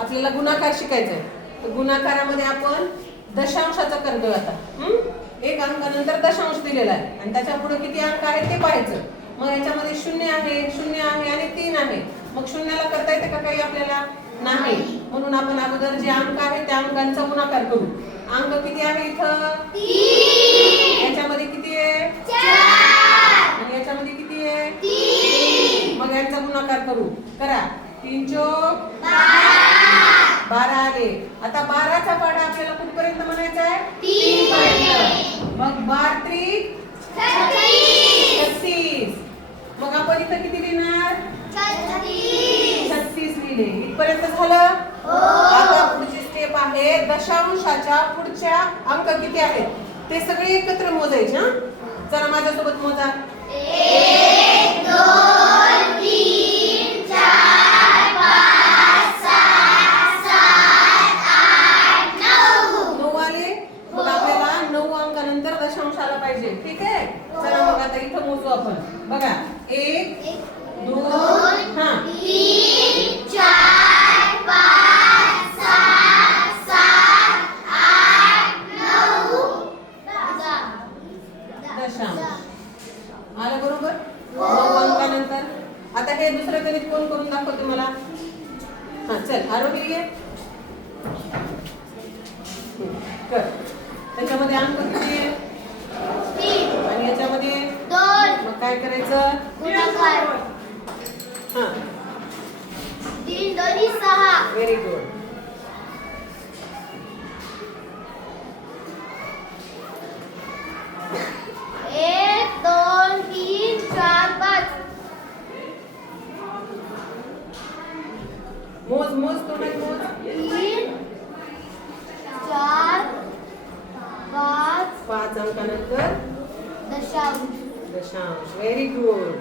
आपल्याला गुणाकार शिकायचा आहे. तर गुणाकारामध्ये आपण दशांशाचा करतोय आता. एक अंकानंतर दशांश दिलेला आहे आणि त्याच्या पुढे किती अंक आहेत ते पाहायचं. मग याच्यामध्ये 0 आहे आणि 3 आहे. मग शून्याला करता येते का काही आपल्याला? नाही. म्हणून आपण अगोदर जे अंक आहेत त्या अंकांचा गुणाकार करू. अंक किती आहे इथं? 3. याच्यामध्ये किती आहे? 4. आणि याच्यामध्ये किती आहे? 3. मग यांचा गुणाकार करू. करा. 3 चोक 12 आले. आता 12चा पाढा आपल्याला कुठपर्यंत म्हणायचा आहे? 3 पर्यंत. मग 12 त्रिक 36. मग आपण इथं किती लिहिणार? 36 लिहिले. इथपर्यंत झालं? आता पुढची स्टेप आहे दशांशाच्या पुढच्या अंक किती आहेत ते सगळे एकत्र मोजायचे. चला माझ्यासोबत मोजा. 1 2 3 4 5 6 7 8 9. 9 आले. मग आपल्याला 9 अंकानंतर दशांश आला पाहिजे. ठीक आहे. चला मग आता इथं मोजू आपण. बघा 1 2 3 4 5 6 7 8 9 दशांश आलं बरोबर. 9 अंकानंतर आता हे दुसरं गणित कोण करून दाखवते मला? चल आरोही ये. कर. त्याच्यामध्ये अंक किती आहे? 3 आणि याच्यामध्ये 2. मग काय करायचं? गुणाकार 3 2 6. Very good. एक 2 3 4 5. मोज मोज तोंडात मोज. 3 4 5 5 अंकानंतर दशांश. दशांश. Very good.